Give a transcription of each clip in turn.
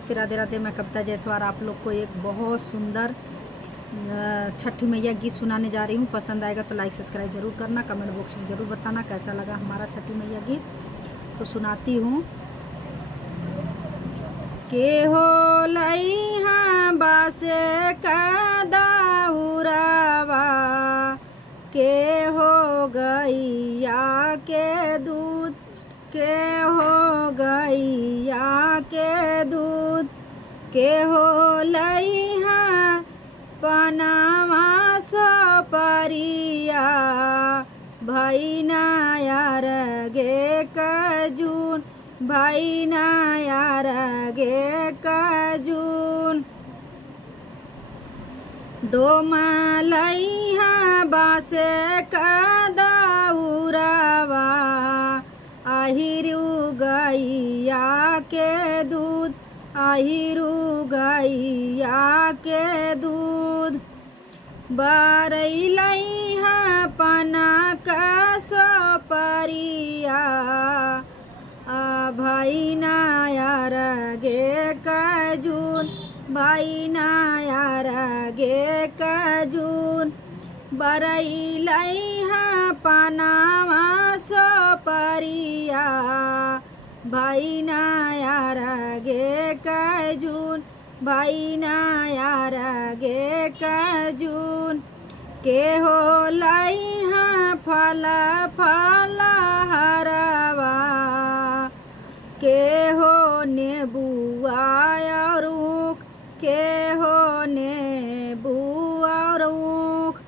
नमस्ते, राधे राधे। मैं कविता जायसवाल आप लोग को एक बहुत सुंदर छठी मैया गीत सुनाने जा रही हूँ। पसंद आएगा तो लाइक सब्सक्राइब जरूर करना, कमेंट बॉक्स में ज़रूर बताना कैसा लगा हमारा छठी मैया गीत। तो सुनाती हूँ। के हो लइहा बासे का दाउरावा, के हो गैया के दूध, के हो गैया के दूध, के हो लइहा पनामा सो परिया, भैना यार गे कजून, भैना यार गे कजून। डोमा लइहा बासे का दाउरावा, आहिरू गैया के दूध, आहिरू गैया के दूध। बारई लइहा पना का सो परिया, भैना यार गे कजून, भैना यार गे कजून। बरई लइहा पनामा सो परिया, भैना यार गे कजून, भैना यार गे कजून। के हो लइहा फला फला हरवा, के हो नेबुआ और ऊख, के हो नेबुआ और ऊख।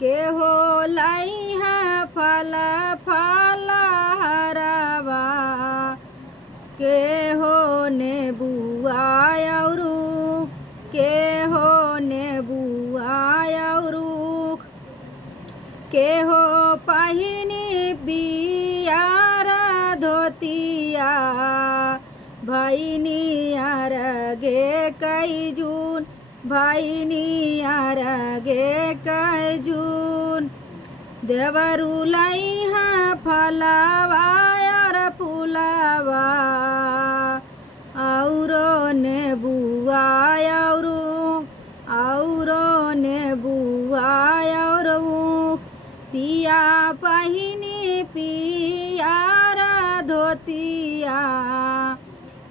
के हो लइहा फला फला हरवा, के हो नेबुआ और ऊख, के हो नेबुआ और ऊख। के हो पहिनी बियारा धोतिया, भैनी यार गे कजून, भैनी यार गे कजून। देवरू लइहा फलावा यार फुलावा, औरो नेबुआ और औरो नेबुआ और ऊख। पिया पहिनी पियारा धोतिया,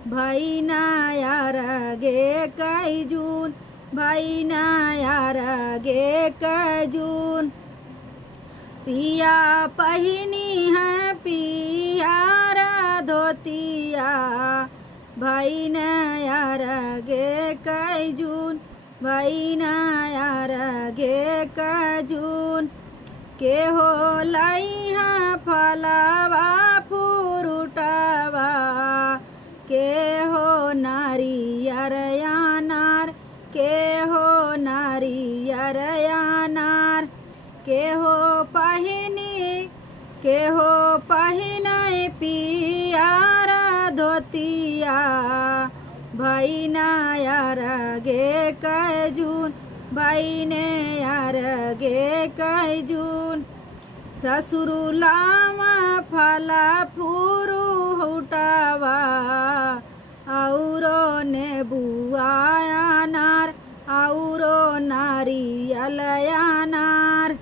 भैना यार गे कजून, भैना यार गे कजून। पिया पहिनी है पियारा धोतिया, भैना यार गे कजून, भैना यार गे कजून। के हो लइहा फलावा फुरुटावा, के हो नारियर यानार, के हो नारियर यानार। के हो पहिनी, के हो पहिनाई पियारा धोतिया, भैना यार गे कजून, भैने यार गे कजून। ससुरु लामा फला फुरु हुटावा, औरो नेबुआ यानार, औरो नारियल यानार।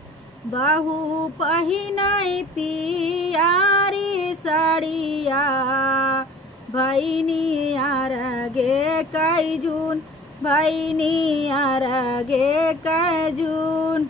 बहु पहिनाई पियारी साड़िया, भैनी यार गे कजून, भैनी यार गे कजून।